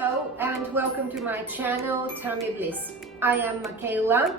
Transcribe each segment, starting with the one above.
Hello and welcome to my channel Tummy Bliss. I am Michaela.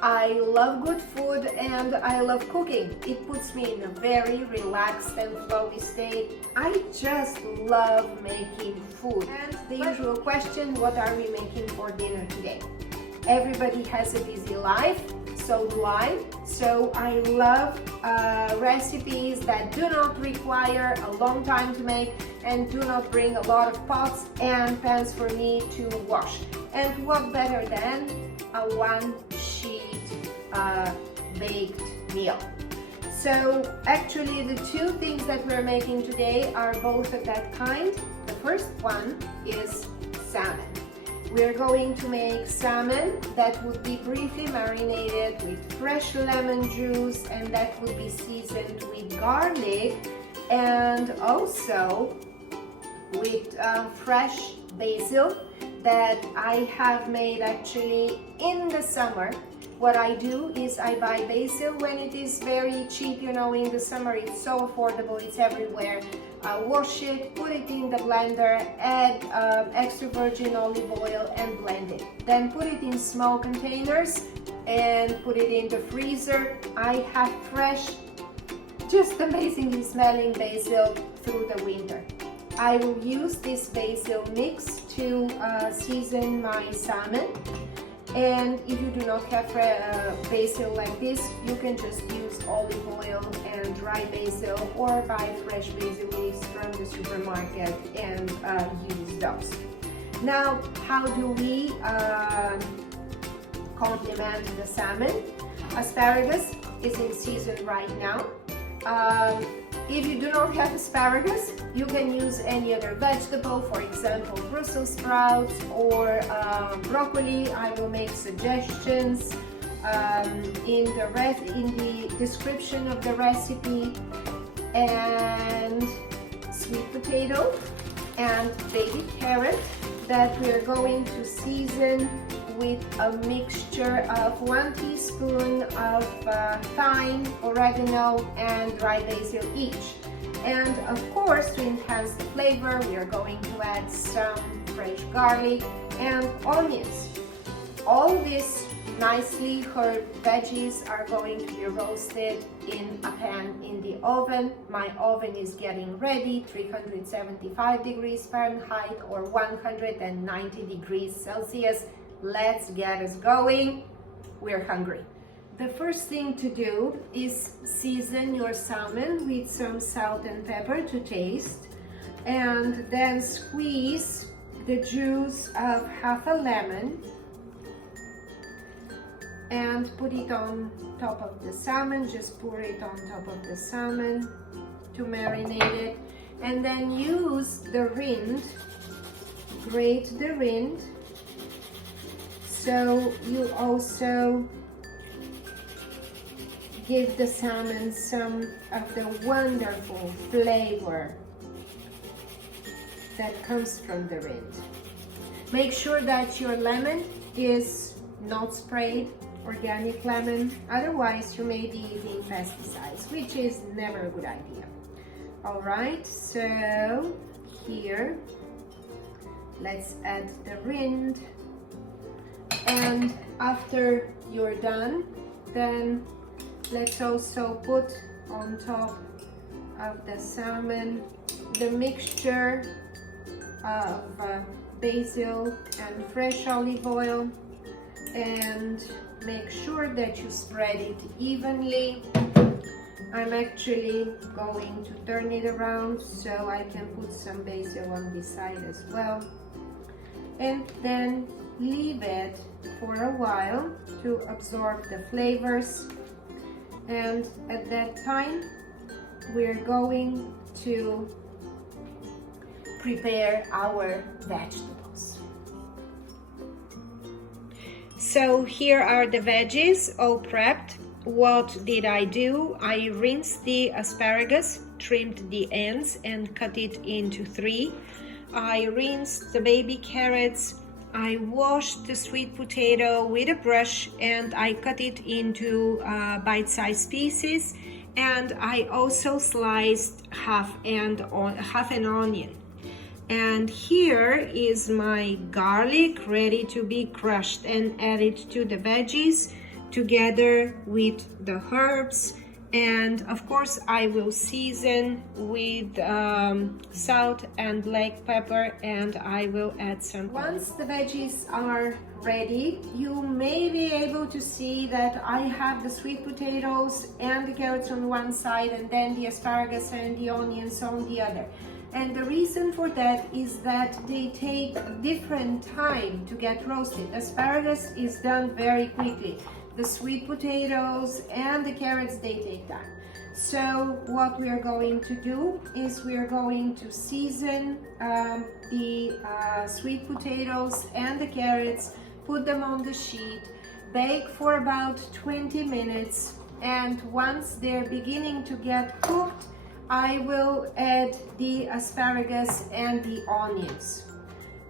I love good food and I love cooking. It puts me in a very relaxed and flowy state. I just love making food. And the usual question, what are we making for dinner today? Everybody has a busy life, so do I. So I love recipes that do not require a long time to make and do not bring a lot of pots and pans for me to wash. And what better than a one-sheet baked meal. So actually the two things that we're making today are both of that kind. The first one is salmon. We're going to make salmon that would be briefly marinated with fresh lemon juice, and that would be seasoned with garlic and also with fresh basil that I have made actually in the summer. What I do is I buy basil when it is very cheap, you know, in the summer it's so affordable, it's everywhere. Wash it, put it in the blender, add extra virgin olive oil and blend it. Then put it in small containers and put it in the freezer. I have fresh, just amazingly smelling basil through the winter. I will use this basil mix to season my salmon. And if you do not have basil like this, you can just use olive oil and dry basil or buy fresh basil leaves from the supermarket and use those. Now, how do we complement the salmon? Asparagus is in season right now. If you do not have asparagus, you can use any other vegetable, for example, Brussels sprouts or broccoli. I will make suggestions in the description of the recipe. And sweet potato and baby carrot that we are going to season with a mixture of 1 teaspoon of thyme, oregano, and dry basil each. And of course, to enhance the flavor, we are going to add some fresh garlic and onions. All these nicely herb veggies are going to be roasted in a pan in the oven. My oven is getting ready, 375 degrees Fahrenheit or 190 degrees Celsius. Let's get us going. We're hungry. The first thing to do is season your salmon with some salt and pepper to taste, and then squeeze the juice of half a lemon and put it on top of the salmon. Just pour it on top of the salmon to marinate it, and then use the rind, grate the rind. So you also give the salmon some of the wonderful flavor that comes from the rind. Make sure that your lemon is not sprayed, organic lemon, otherwise you may be eating pesticides, which is never a good idea. All right, so here, let's add the rind. And after you're done, then let's also put on top of the salmon the mixture of basil and fresh olive oil, and make sure that you spread it evenly. I'm actually going to turn it around so I can put some basil on this side as well, and then leave it for a while to absorb the flavors. And at that time, we're going to prepare our vegetables. So here are the veggies all prepped. What did I do? I rinsed the asparagus, trimmed the ends and cut it into 3. I rinsed the baby carrots. I washed the sweet potato with a brush and I cut it into bite-sized pieces, and I also sliced half an onion. And here is my garlic ready to be crushed and added to the veggies together with the herbs. And of course I will season with salt and black pepper, and I will add some. Once the veggies are ready, you may be able to see that I have the sweet potatoes and the carrots on one side and then the asparagus and the onions on the other. And the reason for that is that they take different time to get roasted. Asparagus is done very quickly. The sweet potatoes and the carrots, they take time. So what we are going to do is we are going to season the sweet potatoes and the carrots, put them on the sheet, bake for about 20 minutes, and once they're beginning to get cooked, I will add the asparagus and the onions,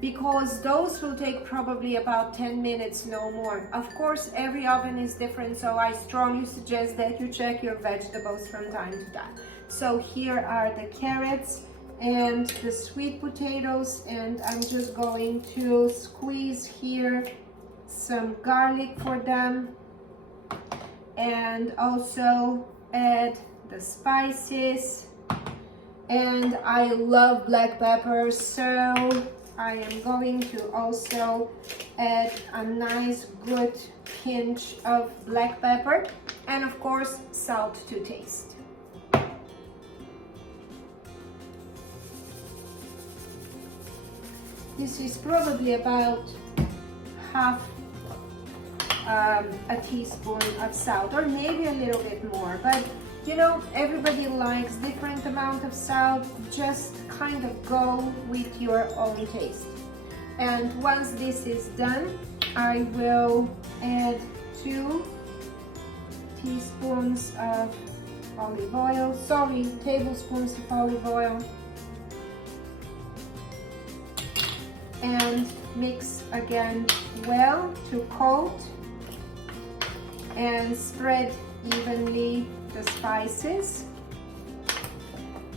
because those will take probably about 10 minutes, no more. Of course, every oven is different, so I strongly suggest that you check your vegetables from time to time. So here are the carrots and the sweet potatoes, and I'm just going to squeeze here some garlic for them, and also add the spices. And I love black pepper, so I am going to also add a nice good pinch of black pepper, and of course salt to taste. This is probably about half a teaspoon of salt, or maybe a little bit more, but you know, everybody likes different amount of salt. Just kind of go with your own taste. And once this is done, I will add 2 teaspoons of olive oil, tablespoons of olive oil, and mix again well to coat and spread evenly the spices.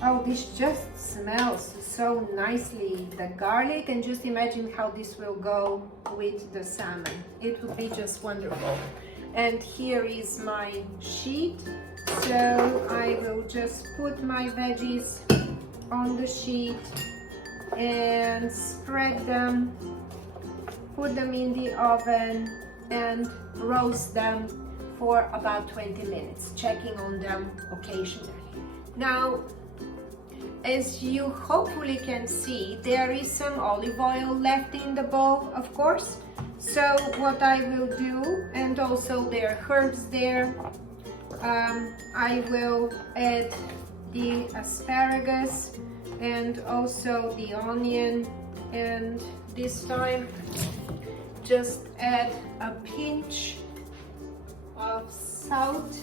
Oh, this just smells so nicely, the garlic, and just imagine how this will go with the salmon. It will be just wonderful. And here is my sheet, so I will just put my veggies on the sheet and spread them, put them in the oven and roast them for about 20 minutes, checking on them occasionally. Now, as you hopefully can see, there is some olive oil left in the bowl, of course. So what I will do, and also there are herbs there, I will add the asparagus and also the onion, and this time just add a pinch of salt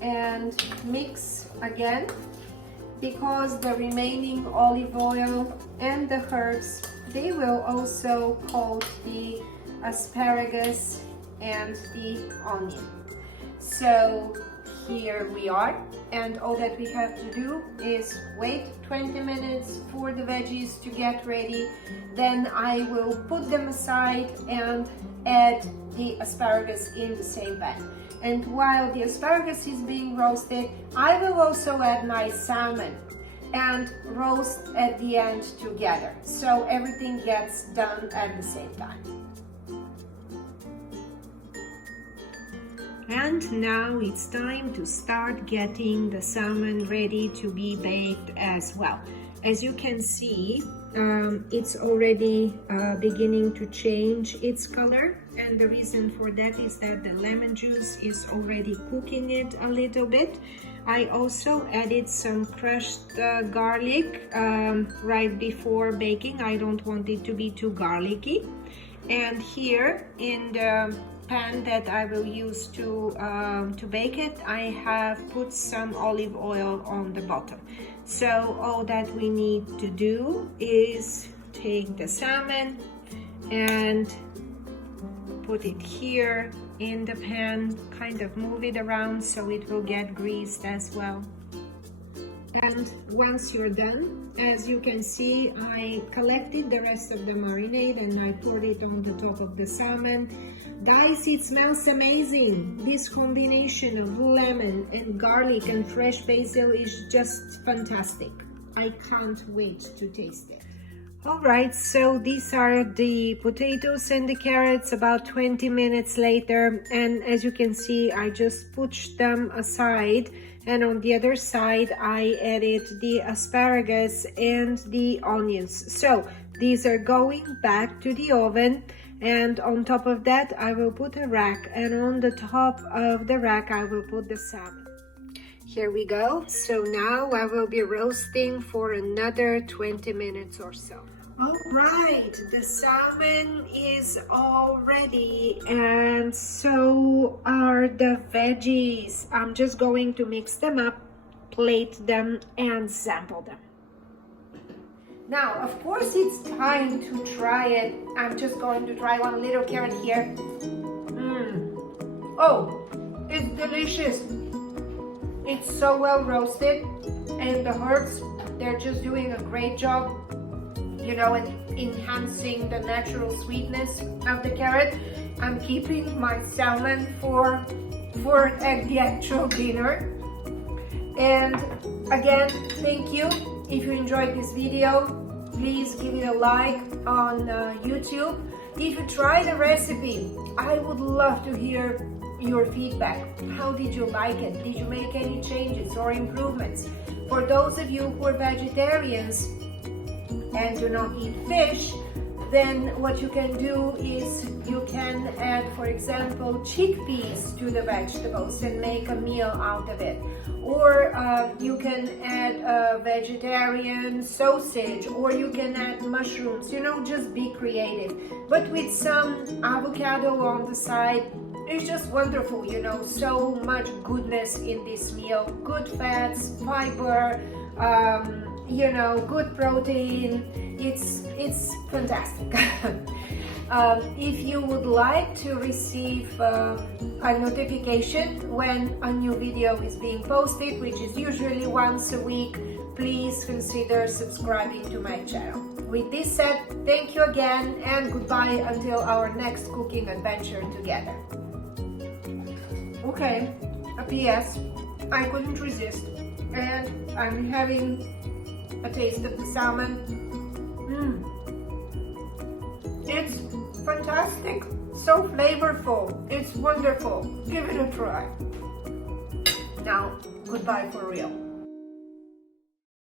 and mix again, because the remaining olive oil and the herbs, they will also coat the asparagus and the onion. So here we are, and all that we have to do is wait 20 minutes for the veggies to get ready. Then I will put them aside and add the asparagus in the same pan. And while the asparagus is being roasted, I will also add my salmon and roast at the end together, so everything gets done at the same time. And now it's time to start getting the salmon ready to be baked as well. As you can see, it's already beginning to change its color, and the reason for that is that the lemon juice is already cooking it a little bit. I also added some crushed garlic right before baking. I don't want it to be too garlicky. And here in the pan that I will use to bake it, I have put some olive oil on the bottom. So all that we need to do is take the salmon and put it here in the pan, kind of move it around so it will get greased as well. And once you're done, as you can see, I collected the rest of the marinade and I poured it on the top of the salmon. Guys, it smells amazing. This combination of lemon and garlic and fresh basil is just fantastic. I can't wait to taste it. Alright, so these are the potatoes and the carrots about 20 minutes later, and as you can see, I just pushed them aside, and on the other side I added the asparagus and the onions. So these are going back to the oven, and on top of that I will put a rack, and on the top of the rack I will put the salmon. Here we go. So now I will be roasting for another 20 minutes or so. All right, the salmon is all ready, and so are the veggies. I'm just going to mix them up, plate them, and sample them. Now, of course, it's time to try it. I'm just going to try one little carrot here. Oh, it's delicious. It's so well roasted, and the herbs, they're just doing a great job, you know, in enhancing the natural sweetness of the carrot. I'm keeping my salmon for the actual dinner. And again, thank you. If you enjoyed this video, please give it a like on YouTube. If you try the recipe, I would love to hear your feedback. How did you like it? Did you make any changes or improvements? For those of you who are vegetarians and do not eat fish, then what you can do is you can add, for example, chickpeas to the vegetables and make a meal out of it. Or you can add a vegetarian sausage, or you can add mushrooms, you know, just be creative. But with some avocado on the side, it's just wonderful, you know, so much goodness in this meal. Good fats, fiber, you know, good protein. It's fantastic. If you would like to receive a notification when a new video is being posted, which is usually once a week, please consider subscribing to my channel. With this said, thank you again, and goodbye until our next cooking adventure together. Okay, a PS, I couldn't resist, and I'm having a taste of the salmon. It's fantastic, so flavorful, it's wonderful. Give it a try. Now, goodbye for real.